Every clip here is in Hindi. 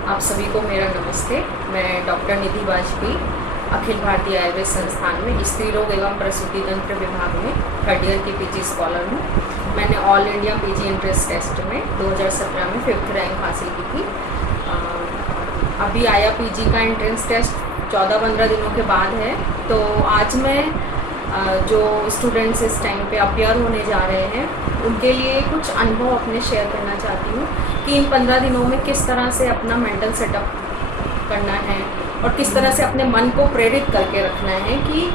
आप सभी को मेरा नमस्ते। मैं डॉक्टर निधि वाजपेयी, अखिल भारतीय आयुर्वेद संस्थान में स्त्री रोग एवं प्रसूति तंत्र विभाग में थर्ड ईयर की पीजी स्कॉलर हूँ। मैंने all India PG entrance test में 2017 में 5th रैंक हासिल की थी। अभी आया पीजी का एंट्रेंस टेस्ट 14-15 दिनों के बाद है। तो आज मैं जो स्टूडेंट्स इस टाइम पे अपियर होने जा रहे हैं उनके लिए कुछ अनुभव अपने शेयर करना चाहती हूँ कि इन 15 दिनों में किस तरह से अपना मेंटल सेटअप करना है और किस तरह से अपने मन को प्रेरित करके रखना है कि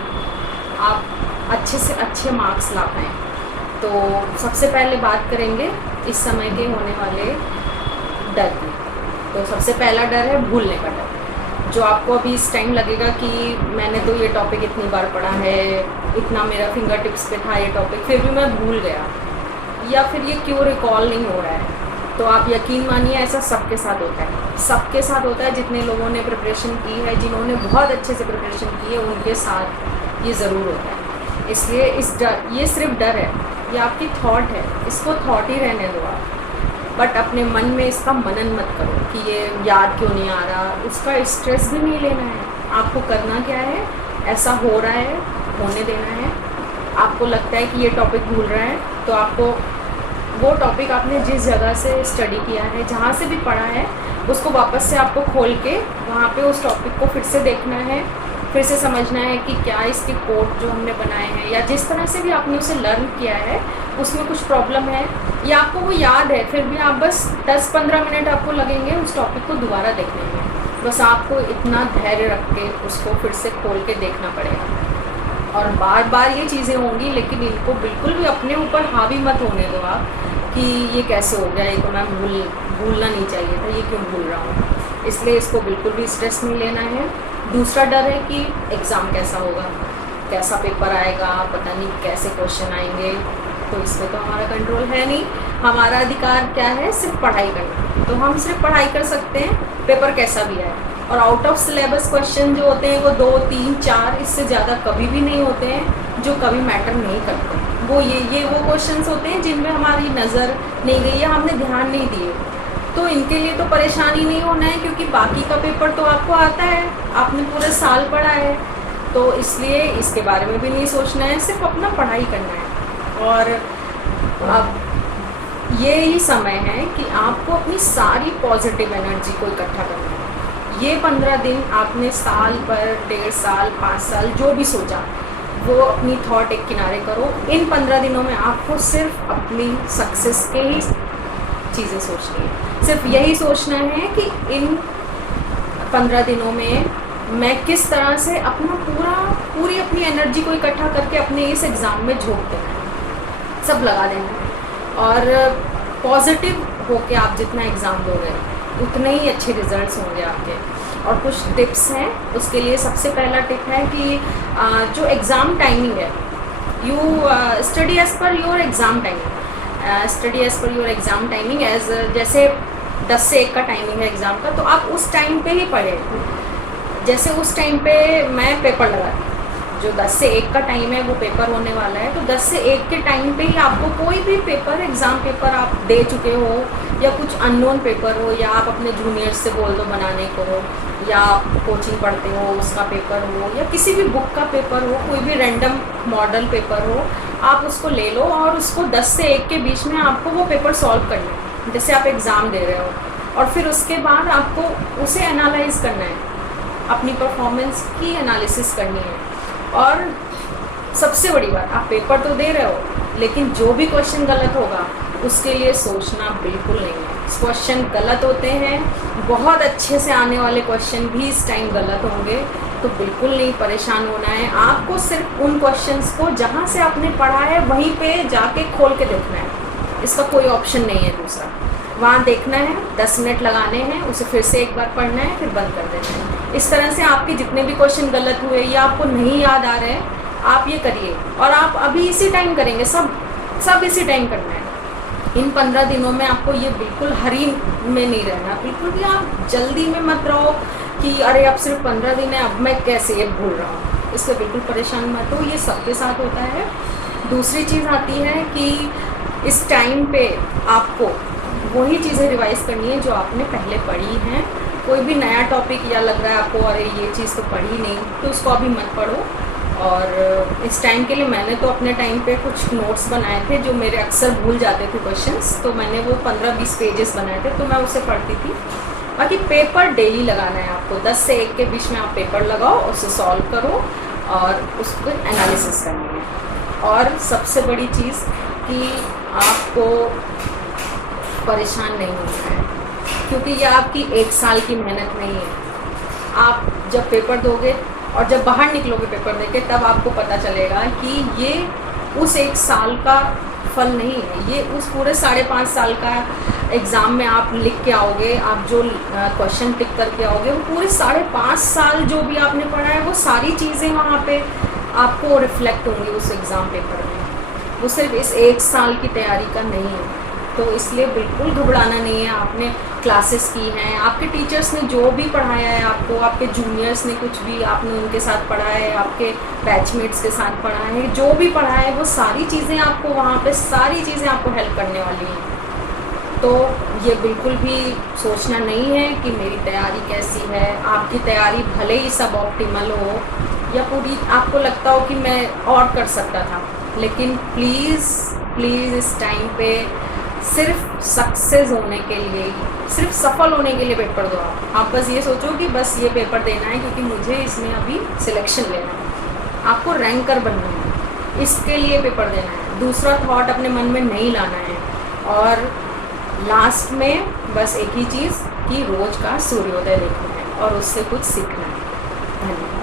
आप अच्छे से अच्छे मार्क्स ला पाएँ। तो सबसे पहले बात करेंगे इस समय के होने वाले डर की। तो सबसे पहला डर है भूलने का डर, जो आपको अभी इस टाइम लगेगा कि मैंने तो ये टॉपिक इतनी बार पढ़ा है, इतना मेरा फिंगर टिप्स पे था ये टॉपिक, फिर भी मैं भूल गया, या फिर ये क्यों रिकॉल नहीं हो रहा है। तो आप यकीन मानिए ऐसा सबके साथ होता है, सबके साथ होता है। जितने लोगों ने प्रिपरेशन की है, जिन्होंने बहुत अच्छे से प्रिपरेशन की है, उनके साथ ये ज़रूर होता है। इसलिए ये सिर्फ डर है, ये आपकी थॉट है, इसको थॉट ही रहने दो आप। बट अपने मन में इसका मनन मत करो कि ये याद क्यों नहीं आ रहा, उसका स्ट्रेस भी नहीं लेना है। आपको करना क्या है, ऐसा हो रहा है, होने देना है। आपको लगता है कि ये टॉपिक भूल रहा है, तो आपको वो टॉपिक आपने जिस जगह से स्टडी किया है, जहाँ से भी पढ़ा है, उसको वापस से आपको खोल के वहाँ पे उस टॉपिक को फिर से देखना है, फिर से समझना है कि क्या इसके कोड जो हमने बनाए हैं या जिस तरह से भी आपने उसे लर्न किया है उसमें कुछ प्रॉब्लम है या आपको वो याद है, फिर भी आप बस 10-15 मिनट आपको लगेंगे उस टॉपिक को दोबारा देखने में। बस आपको इतना धैर्य रख के उसको फिर से खोल के देखना पड़ेगा। और बार बार ये चीज़ें होंगी, लेकिन इनको बिल्कुल भी अपने ऊपर हावी मत होने दो आप कि ये कैसे हो गया, ये तो मैं भूलना नहीं चाहिए था, ये क्यों भूल रहा हूँ। इसलिए इसको बिल्कुल भी स्ट्रेस नहीं लेना है। दूसरा डर है कि एग्ज़ाम कैसा होगा, कैसा पेपर आएगा, पता नहीं कैसे क्वेश्चन आएंगे। तो इस पर तो हमारा कंट्रोल है नहीं। हमारा अधिकार क्या है, सिर्फ पढ़ाई करना। तो हम सिर्फ पढ़ाई कर सकते हैं, पेपर कैसा भी आए। और आउट ऑफ सिलेबस क्वेश्चन जो होते हैं वो 2, 3, 4 इससे ज़्यादा कभी भी नहीं होते हैं, जो कभी मैटर नहीं करते। वो वो क्वेश्चंस होते हैं जिनमें हमारी नज़र नहीं गई या हमने ध्यान नहीं दिए। तो इनके लिए तो परेशानी नहीं होना है, क्योंकि बाकी का पेपर तो आपको आता है, आपने पूरे साल पढ़ा है। तो इसलिए इसके बारे में भी नहीं सोचना है, सिर्फ अपना पढ़ाई करना है। और अब ये ही समय है कि आपको अपनी सारी पॉजिटिव एनर्जी को इकट्ठा करना है। ये 15 दिन आपने साल पर, 1.5 साल, 5 साल जो भी सोचा, वो अपनी थॉट एक किनारे करो। इन 15 दिनों में आपको सिर्फ अपनी सक्सेस के ही चीज़ें सोचनी है। सिर्फ यही सोचना है कि इन 15 दिनों में मैं किस तरह से अपना पूरी अपनी एनर्जी को इकट्ठा करके अपने इस एग्ज़ाम में झोंक देना है, सब लगा देना है। और पॉजिटिव होके आप जितना एग्ज़ाम दोगे उतने ही अच्छे रिजल्ट्स होंगे आपके। और कुछ टिप्स हैं उसके लिए। सबसे पहला टिप है कि जो एग्ज़ाम टाइमिंग है, you study as per your exam timing, study as per your exam timing. As जैसे 10 से 1 का टाइमिंग है एग्ज़ाम का, तो आप उस टाइम पे ही पढ़ें। जैसे उस टाइम पे मैं पेपर लगाती हूँ, जो 10 से 1 का टाइम है वो पेपर होने वाला है, तो 10 से 1 के टाइम पे ही आपको कोई भी पेपर, एग्ज़ाम पेपर आप दे चुके हो या कुछ अननोन पेपर हो, या आप अपने जूनियर्स से बोल दो बनाने को हो, या आप कोचिंग पढ़ते हो उसका पेपर हो, या किसी भी बुक का पेपर हो, कोई भी रैंडम मॉडल पेपर हो, आप उसको ले लो और उसको 10 से 1 के बीच में आपको वो पेपर सॉल्व करना है, जैसे आप एग्ज़ाम दे रहे हो। और फिर उसके बाद आपको उसे एनालाइज करना है, अपनी परफॉर्मेंस की एनालिसिस करनी है। और सबसे बड़ी बात, आप पेपर तो दे रहे हो, लेकिन जो भी क्वेश्चन गलत होगा उसके लिए सोचना बिल्कुल नहीं है। क्वेश्चन गलत होते हैं, बहुत अच्छे से आने वाले क्वेश्चन भी इस टाइम गलत होंगे, तो बिल्कुल नहीं परेशान होना है। आपको सिर्फ उन क्वेश्चंस को जहाँ से आपने पढ़ा है वहीं पे जाके खोल के देखना है, इसका कोई ऑप्शन नहीं है दूसरा। वहाँ देखना है, 10 मिनट लगाने हैं, उसे फिर से एक बार पढ़ना है, फिर बंद कर देना है। इस तरह से आपके जितने भी क्वेश्चन गलत हुए या आपको नहीं याद आ रहे हैं, आप ये करिए। और आप अभी इसी टाइम करेंगे, सब इसी टाइम करना है। इन 15 दिनों में आपको ये बिल्कुल हरी में नहीं रहना, बिल्कुल भी आप जल्दी में मत रहो कि अरे अब सिर्फ 15 दिन है, अब मैं कैसे ये भूल रहा हूँ। इससे बिल्कुल परेशान मत हो, ये सबके साथ होता है। दूसरी चीज़ आती है कि इस टाइम पे आपको वही चीज़ें रिवाइज़ करनी है जो आपने पहले पढ़ी हैं। कोई भी नया टॉपिक या लग रहा है आपको अरे ये चीज़ तो पढ़ी नहीं, तो उसको अभी मत पढ़ो। और इस टाइम के लिए मैंने तो अपने टाइम पे कुछ नोट्स बनाए थे जो मेरे अक्सर भूल जाते थे क्वेश्चंस, तो मैंने वो 15-20 पेजेस बनाए थे, तो मैं उसे पढ़ती थी। बाकी पेपर डेली लगाना है आपको, 10 से 1 के बीच में आप पेपर लगाओ, उसे सॉल्व करो और उसको एनालिसिस करनी है। और सबसे बड़ी चीज़ कि आपको परेशान नहीं होना है, क्योंकि ये आपकी 1 साल की मेहनत नहीं है। आप जब पेपर दोगे और जब बाहर निकलोगे पेपर देके, तब आपको पता चलेगा कि ये उस 1 साल का फल नहीं है, ये उस पूरे 5.5 साल का एग्ज़ाम में आप लिख के आओगे, आप जो क्वेश्चन टिक करके आओगे, वो पूरे 5.5 साल जो भी आपने पढ़ा है वो सारी चीज़ें वहाँ पे आपको रिफ्लेक्ट होंगी उस एग्ज़ाम पेपर में। वो सिर्फ इस 1 साल की तैयारी का नहीं है, तो इसलिए बिल्कुल घबराना नहीं है। आपने क्लासेस की हैं, आपके टीचर्स ने जो भी पढ़ाया है आपको, आपके जूनियर्स ने कुछ भी आपने उनके साथ पढ़ा है, आपके बैचमेट्स के साथ पढ़ा है, जो भी पढ़ा है वो सारी चीज़ें आपको वहाँ पे सारी चीज़ें आपको हेल्प करने वाली हैं। तो ये बिल्कुल भी सोचना नहीं है कि मेरी तैयारी कैसी है। आपकी तैयारी भले ही सब ऑप्टिमल हो या पूरी आपको लगता हो कि मैं और कर सकता था, लेकिन प्लीज़ इस टाइम पे सिर्फ सक्सेस होने के लिए, सिर्फ सफल होने के लिए पेपर दो। आप बस ये सोचो कि बस ये पेपर देना है क्योंकि मुझे इसमें अभी सिलेक्शन लेना है, आपको रैंकर बनना है, इसके लिए पेपर देना है। दूसरा थॉट अपने मन में नहीं लाना है। और लास्ट में बस एक ही चीज़ कि रोज़ का सूर्योदय देखना है और उससे कुछ सीखना है। धन्यवाद।